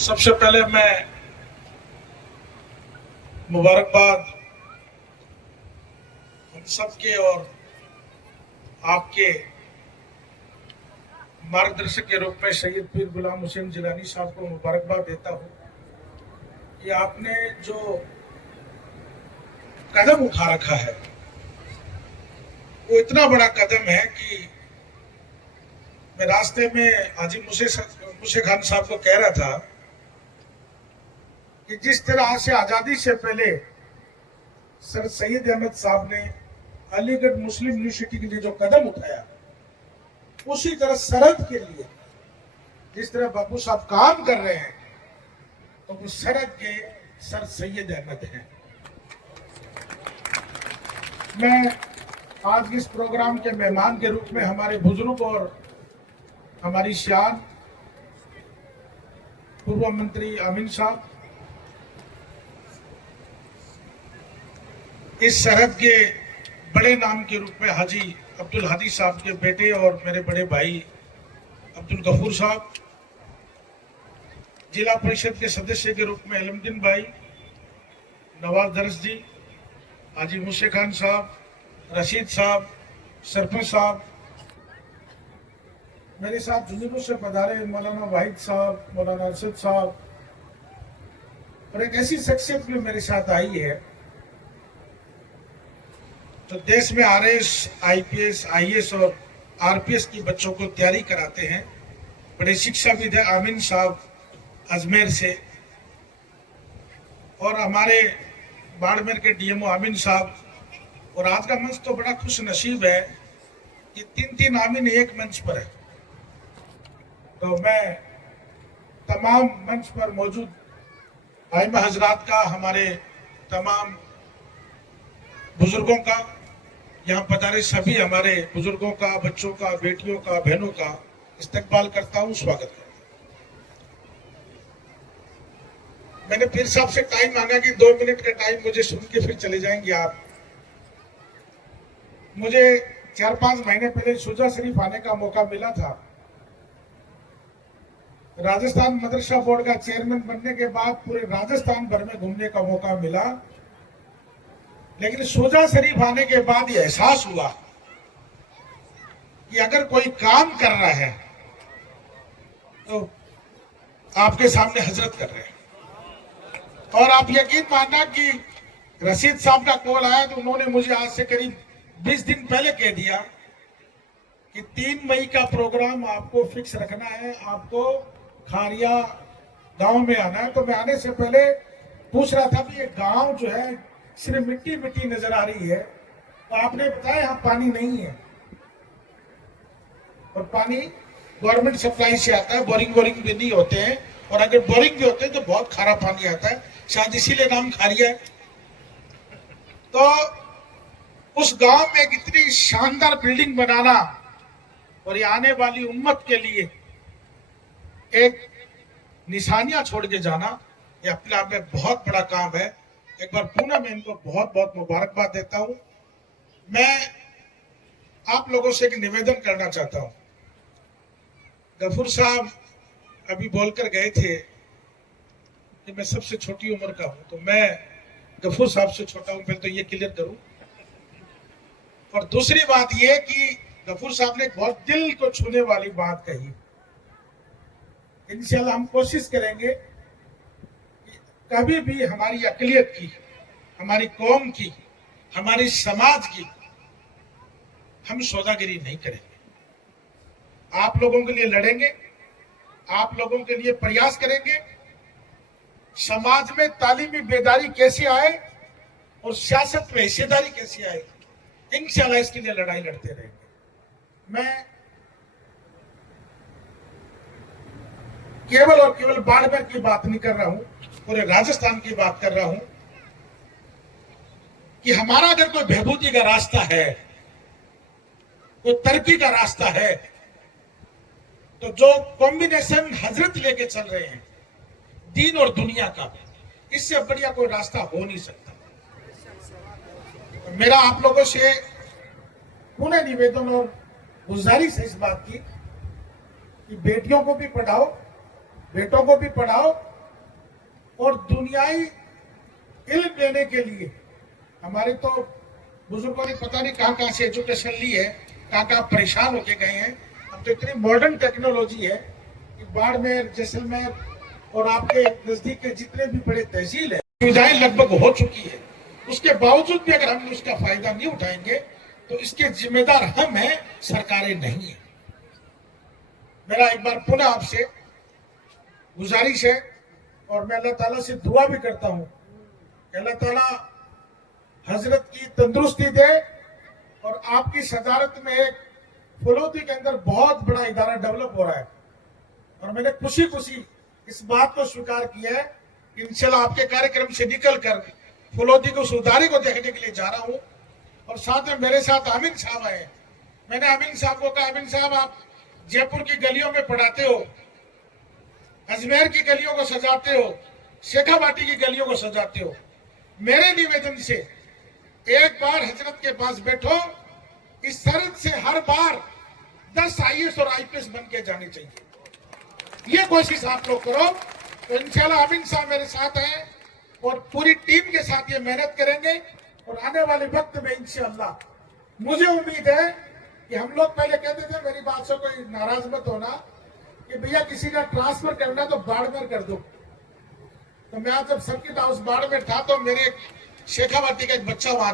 सबसे पहले मैं मुबारकबाद हम सबके और आपके मार्गदर्शक के रूप में सैयद पीर गुलाम हुसैन जिलानी साहब को मुबारकबाद देता हूँ कि आपने जो कदम उठा रखा है वो इतना बड़ा कदम है कि मैं रास्ते में हाजी मूसे खान साहब को कह रहा था कि जिस तरह से आजादी से पहले सर सैयद अहमद साहब ने अलीगढ़ मुस्लिम यूनिवर्सिटी के लिए जो कदम उठाया, उसी तरह सरहद के लिए जिस तरह बापू साहब काम कर रहे हैं, तो वो सरहद के सर सैयद अहमद हैं। मैं आज इस प्रोग्राम के मेहमान के रूप में हमारे बुजुर्ग और हमारी शान पूर्व मंत्री आमीन साहब, इस सरहद के बड़े नाम के रूप में हाजी अब्दुल हादी साहब के बेटे और मेरे बड़े भाई अब्दुल गफूर साहब, जिला परिषद के सदस्य के रूप में अलमदीन भाई, नवाज दरस जी, हाजी मूसे खान साहब, रशीद साहब, सरपंच साहब, मेरे साथ जुनून से पधारे मौलाना वाहिद साहब, मौलाना अरशद साहब, और एक ऐसी शख्सियत भी मेरे साथ आई है तो देश में आरएस, आईपीएस, आईएएस और आरपीएस की बच्चों को तैयारी कराते हैं। बड़े शिक्षाविद है आमीन साहब अजमेर से, और हमारे बाड़मेर के डीएमओ आमीन साहब। और आज का मंच तो बड़ा खुश नसीब है कि तीन आमीन एक मंच पर है। तो मैं तमाम मंच पर मौजूद आइमा हजरात का, हमारे तमाम बुजुर्गों का, यहाँ पधारे सभी हमारे बुजुर्गों का, बच्चों का, बेटियों का, बहनों का इस्तकबाल करता हूँ, स्वागत करता हूँ। मैंने पीर साहब से टाइम मांगा कि 2 मिनट का टाइम मुझे सुन के फिर चले जाएंगे आप। मुझे 4-5 महीने पहले शुजा शरीफ आने का मौका मिला था। राजस्थान मदरसा बोर्ड का चेयरमैन बनने के बाद पूरे राजस्थान भर में घूमने का मौका मिला, लेकिन शुजा शरीफ आने के बाद ये एहसास हुआ कि अगर कोई काम कर रहा है तो आपके सामने हजरत कर रहे हैं। और आप यकीन मानना कि रशीद साहब का कॉल आया तो उन्होंने मुझे आज से करीब 20 दिन पहले कह दिया कि 3 मई का प्रोग्राम आपको फिक्स रखना है, आपको खारिया गांव में आना है। तो मैं आने से पहले पूछ रहा था कि ये गांव जो है सिर्फ मिट्टी मिट्टी नजर आ रही है, तो आपने बताया यहाँ पानी नहीं है, और पानी गवर्नमेंट सप्लाई से आता है, बोरिंग भी नहीं होते हैं, और अगर बोरिंग भी होते हैं तो बहुत खारा पानी आता है, शायद इसीलिए नाम खारिया है। तो उस गांव में एक इतनी शानदार बिल्डिंग बनाना और ये आने वाली उम्मत के लिए एक निशानियां छोड़ के जाना, ये अपने आप में बहुत बड़ा काम है। एक बार पुनः मैं इनको बहुत बहुत मुबारकबाद देता हूं। मैं आप लोगों से एक निवेदन करना चाहता हूं। गफूर साहब अभी बोलकर गए थे कि मैं सबसे छोटी उम्र का हूं, तो मैं गफूर साहब से छोटा हूं, पहले तो ये क्लियर करूं। और दूसरी बात ये कि गफूर साहब ने बहुत दिल को छूने वाली बात कही। इंशाल्लाह हम कोशिश करेंगे कि कभी भी हमारी अकलियत की, हमारी कौम की, हमारी समाज की हम सौदागिरी नहीं करेंगे। आप लोगों के लिए लड़ेंगे, आप लोगों के लिए प्रयास करेंगे। समाज में तालीमी बेदारी कैसे आए और सियासत में हिस्सेदारी कैसे आए, इंशाल्लाह इसके लिए लड़ाई लड़ते रहेंगे। मैं केवल और केवल बाड़मेर की बात नहीं कर रहा हूं, पूरे राजस्थान की बात कर रहा हूं कि हमारा अगर कोई बहबूदी का रास्ता है, कोई तरक्की का रास्ता है, तो जो कॉम्बिनेशन हजरत लेके चल रहे हैं दीन और दुनिया का, इससे बढ़िया कोई रास्ता हो नहीं सकता। मेरा आप लोगों से पुनः निवेदन और गुजारिश है इस बात की कि बेटियों को भी पढ़ाओ, बेटों को भी पढ़ाओ, और दुनियाई इल्म लेने के लिए। हमारे तो बुजुर्गों ने पता नहीं कहाँ कहाँ से एजुकेशन ली है, कहाँ कहाँ परेशान होके गए हैं। अब तो इतनी मॉडर्न टेक्नोलॉजी है कि बाड़मेर, जैसलमेर और आपके नजदीक के जितने भी बड़े तहसील है, सुविधाएं लगभग हो चुकी है। उसके बावजूद भी अगर हम उसका फायदा नहीं उठाएंगे तो इसके जिम्मेदार हम हैं, सरकारें नहीं है। मेरा एक बार पुनः आपसे गुजारिश है और मैं अल्लाह ताला से दुआ भी करता हूं कि अल्लाह ताला हजरत की तंदुरुस्ती दे और आपकी सदारत में एक फलोदी के अंदर बहुत बड़ा इदारा डेवलप हो रहा है। और मैंने खुशी खुशी इस बात को स्वीकार किया है कि इंशाल्लाह आपके कार्यक्रम से निकलकर फलोदी को सुधारे को देखने के लिए जा रहा हूं। और साथ में मेरे साथ आमिन साहब आए। मैंने आमिन साहब को कहा, आमिन साहब आप जयपुर की गलियों में पढ़ाते हो, अजमेर की गलियों को सजाते हो, शेखावाटी की गलियों को सजाते हो। मेरे निवेदन से एक बार हजरत के पास बैठो, इस शर्त से हर बार 10 IAS और IPS बन के जाने चाहिए। ये कोशिश आप लोग करो तो इंशाल्लाह आमिन साहब मेरे साथ हैं और पूरी टीम के साथ ये मेहनत करेंगे। और आने वाले वक्त में इंशाल्लाह मुझे उम्मीद है कि हम लोग पहले कहते थे, मेरी बात से कोई नाराज मत होना, कि भैया किसी का ट्रांसफर करना तो बाड़मेर कर दो। तो मैं आज जब सर्किट हाउस बाड़मेर था तो मेरे शेखावाटी का एक बच्चा वहां